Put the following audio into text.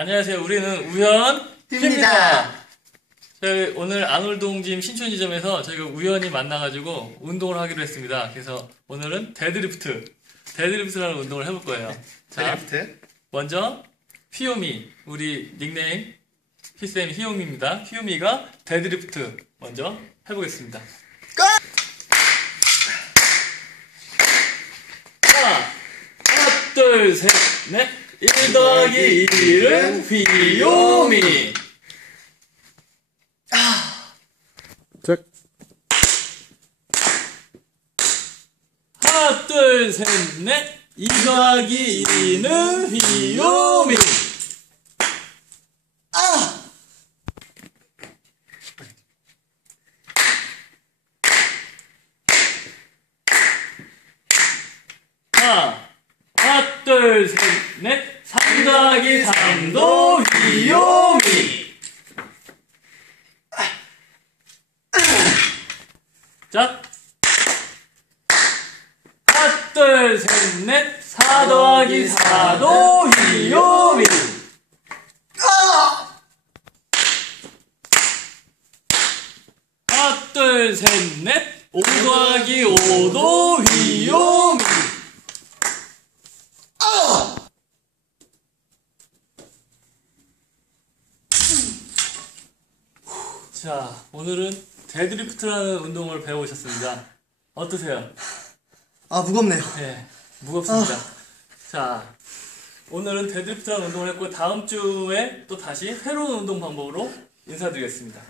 안녕하세요. 우리는 우현 입니다. 저희 오늘 안울동짐 신촌지점에서 저희가 우연히 만나가지고 운동을 하기로 했습니다. 그래서 오늘은 데드리프트, 데드리프트라는 운동을 해볼 거예요. 자, 드리프트. 먼저 휘요미, 우리 닉네임 히쌤 휘요미입니다. 휘요미가 데드리프트 먼저 해보겠습니다. 고! 하나, 하나, 둘, 셋, 넷. 1 더하기 1은 휘요미. 책. 하나, 둘, 셋, 넷. 2 더하기 2는 휘요미. 하나, 하나, 둘, 셋, 넷. 3 더하기 3도 휘요미. 자. 하나, 둘, 셋, 넷. 4 더하기 4도 휘요미. 하나, 둘, 셋, 넷. 5 더하기 5도 휘요미. 자, 오늘은 데드리프트라는 운동을 배워오셨습니다. 어떠세요? 아 무겁네요. 네, 무겁습니다. 자, 오늘은 데드리프트라는 운동을 했고 다음 주에 또 다시 새로운 운동 방법으로 인사드리겠습니다.